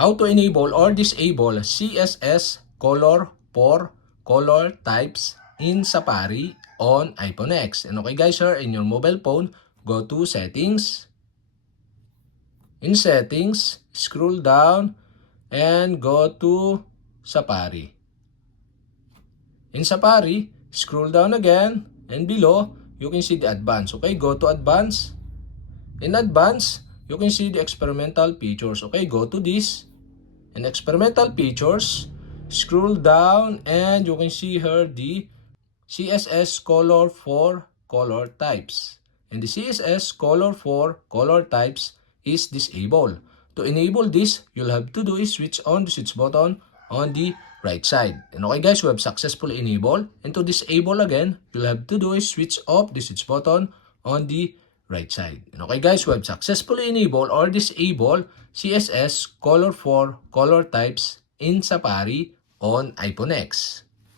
how to enable or disable CSS Color for color types in Safari on iPhone X. And okay guys, here in your mobile phone, go to Settings. In Settings, scroll down and go to Safari. In Safari, scroll down again and below, you can see the Advanced. Okay, go to Advanced. In Advanced, you can see the experimental features. Okay, go to this. In experimental features, scroll down and you can see here the CSS Color for color types. And the CSS Color for color types is disabled. To enable this, you'll have to do is switch on the switch button on the right side. And okay guys, we have successfully enabled. And to disable again, you'll have to do is switch off the switch button on the right side. And okay guys, we have successfully enabled or disabled CSS Color for color types in Safari on iPhone X.